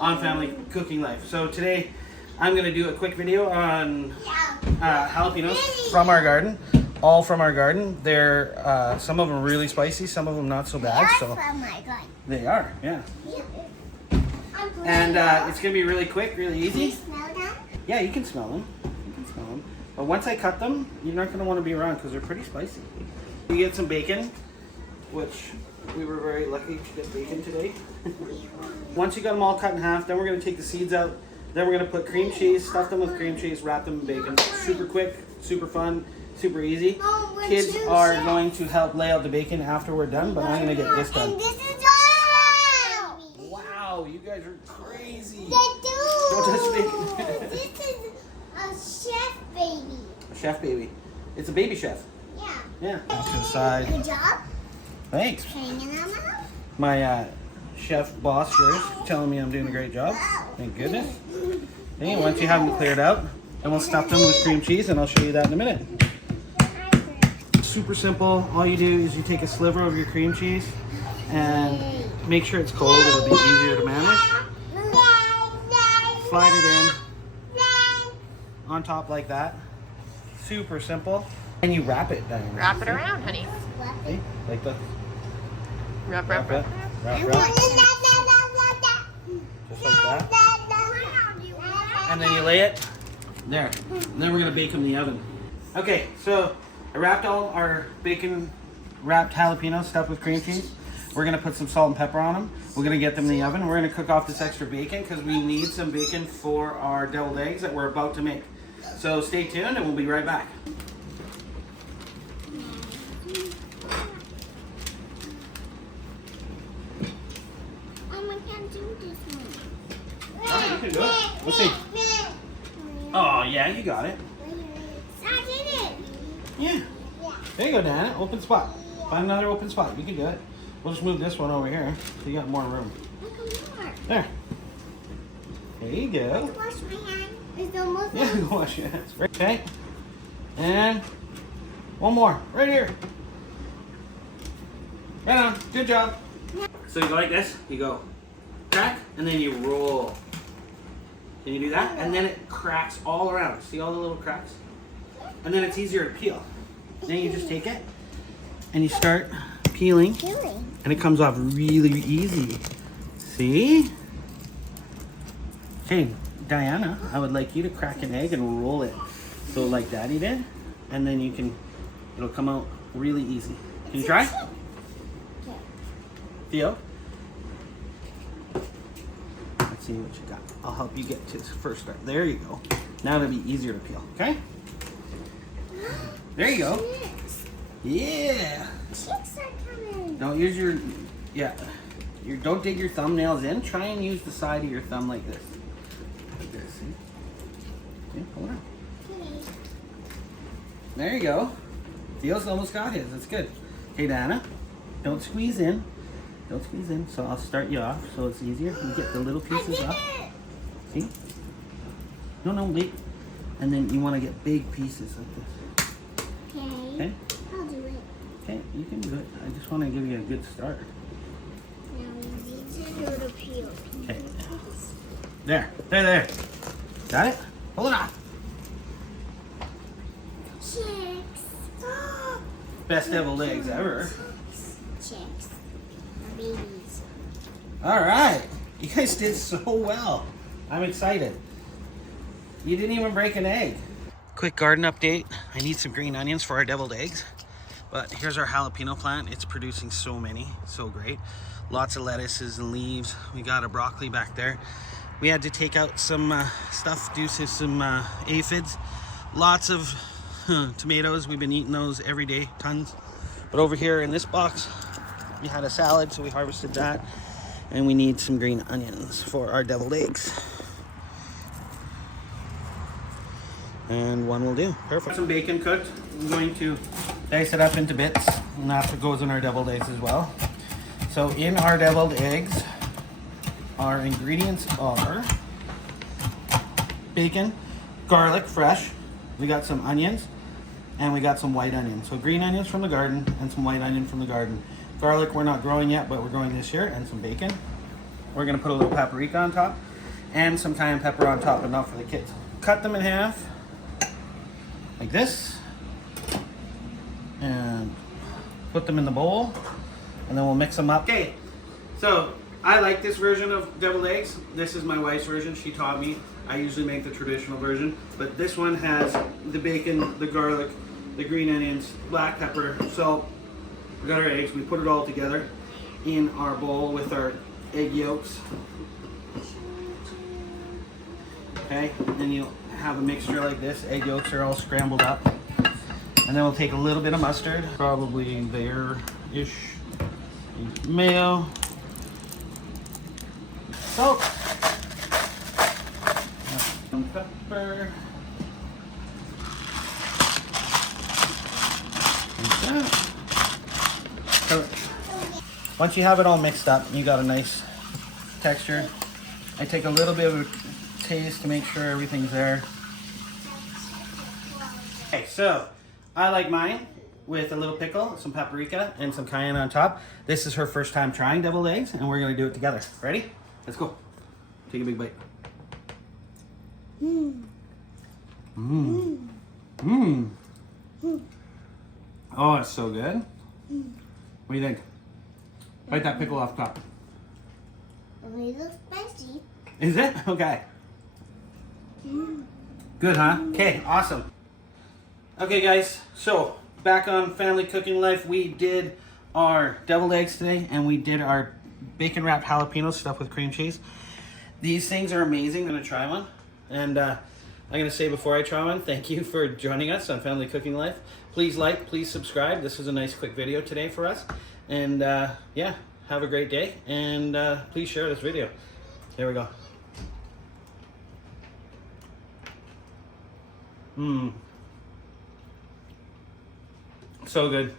on family cooking life. So today I'm going to do a quick video on jalapenos from our garden. All from our garden. They're some of them really spicy, some of them not so bad. So they are, yeah. And it's going to be really quick, really easy. Can you smell them? Yeah, you can smell them. You can smell them. But once I cut them, you're not going to want to be around because they're pretty spicy. You get some bacon, which we were very lucky to get bacon today. Once you got them all cut in half, then we're going to take the seeds out. Then we're going to put cream cheese, stuff them with cream cheese, wrap them in bacon. Super quick, super fun, super easy. Kids are going to help lay out the bacon after we're done, but I'm going to get this done. And this is Wow, you guys are crazy. Don't touch bacon. This is a chef baby. A chef baby. It's a baby chef. Yeah. Yeah. Off to the side. Good job. Thanks. Hanging on my mouth. My chef boss here is telling me I'm doing a great job. Thank goodness. Okay, once you have them cleared out, then we'll stuff them with cream cheese, and I'll show you that in a minute. Super simple. All you do is you take a sliver of your cream cheese and make sure it's cold. It'll be easier to manage. Slide it in on top like that. Super simple. And you wrap it down. Wrap it around, honey. See? Like that. Wrap. Wrap. Just like that. And then you lay it there. And then we're gonna bake them in the oven. Okay, so I wrapped all our bacon wrapped jalapenos stuffed with cream cheese. We're gonna put some salt and pepper on them. We're gonna get them in the oven. We're gonna cook off this extra bacon because we need some bacon for our deviled eggs that we're about to make. So stay tuned and we'll be right back. I can't do this one. Oh, you can do it. Let's see. Oh yeah, you got it. I did it. Yeah. There you go, Dana. Open spot. Find another open spot. You can do it. We'll just move this one over here so you got more room. There. There you go. Wash my hand. It's almost Yeah, go wash your hands. Okay. And one more. Right here. Right on. Good job. So you go like this. You go crack and then you roll. Can you do that? And then it cracks all around. See all the little cracks? And then it's easier to peel. Then you just take it and you start peeling. And it comes off really easy. See? Okay, Diana, I would like you to crack an egg and roll it. So like Daddy did. And then you can, it'll come out really easy. Can you try? Theo? Let's see what you got. I'll help you get to the first start. There you go. Now it'll be easier to peel, okay? There you go. Yeah. Chicks are coming. Don't use your, don't dig your thumbnails in. Try and use the side of your thumb like this. Like this, see? See, hold on. There you go. Theo's almost got his, that's good. Okay, Diana, don't squeeze in. Don't squeeze in, so I'll start you off so it's easier. You get the little pieces up. See? No, wait. And then you want to get big pieces like this. Okay. Okay? I'll do it. Okay, you can do it. I just want to give you a good start. Now we need to do the peel. Okay. There. Got it? Hold it off. Chicks. Best deviled eggs ever. Chicks. Babies. All right. You guys did so well. I'm excited. You didn't even break an egg. Quick garden update. I need some green onions for our deviled eggs. But here's our jalapeno plant. It's producing so many. So great. Lots of lettuces and leaves. We got a broccoli back there. We had to take out some stuff due to some aphids. Lots of tomatoes. We've been eating those every day. Tons. But over here in this box, we had a salad, so we harvested that. And we need some green onions for our deviled eggs. And one will do. Perfect. Some bacon cooked. I'm going to dice it up into bits, and that's what goes in our deviled eggs as well. So in our deviled eggs, our ingredients are bacon, garlic, fresh. We got some onions, and we got some white onions. So green onions from the garden and some white onion from the garden. Garlic we're not growing yet, but we're growing this year, and some bacon. we're gonna put a little paprika on top and some cayenne pepper on top, but not for the kids. Cut them in half like this and put them in the bowl, and then we'll mix them up. Okay, so I like this version of deviled eggs. This is my wife's version. She taught me. I usually make the traditional version, but this one has the bacon, the garlic, the green onions, black pepper, salt. We got our eggs. We put it all together in our bowl with our egg yolks. Okay, then you'll have a mixture like this. Egg yolks are all scrambled up. And then we'll take a little bit of mustard, probably there-ish, mayo, salt, some pepper, like that. So, once you have it all mixed up, you got a nice texture. I take a little bit of a taste to make sure everything's there. Okay, so I like mine with a little pickle, some paprika, and some cayenne on top. This is her first time trying deviled eggs, and we're gonna do it together. Ready? Let's go. Take a big bite. Mmm. Mmm. Mmm. Oh, it's so good. What do you think? Bite that pickle off top. A little spicy. Is it? Okay. Good, huh? Okay, awesome. Okay, guys, so back on Family Cooking Life, we did our deviled eggs today, and we did our bacon wrapped jalapeno stuffed with cream cheese. These things are amazing. I'm gonna try one, and I'm gonna say before I try one, thank you for joining us on Family Cooking Life. Please like, please subscribe. This was a nice quick video today for us, and yeah, have a great day, and please share this video. Here we go. Mmm. So good.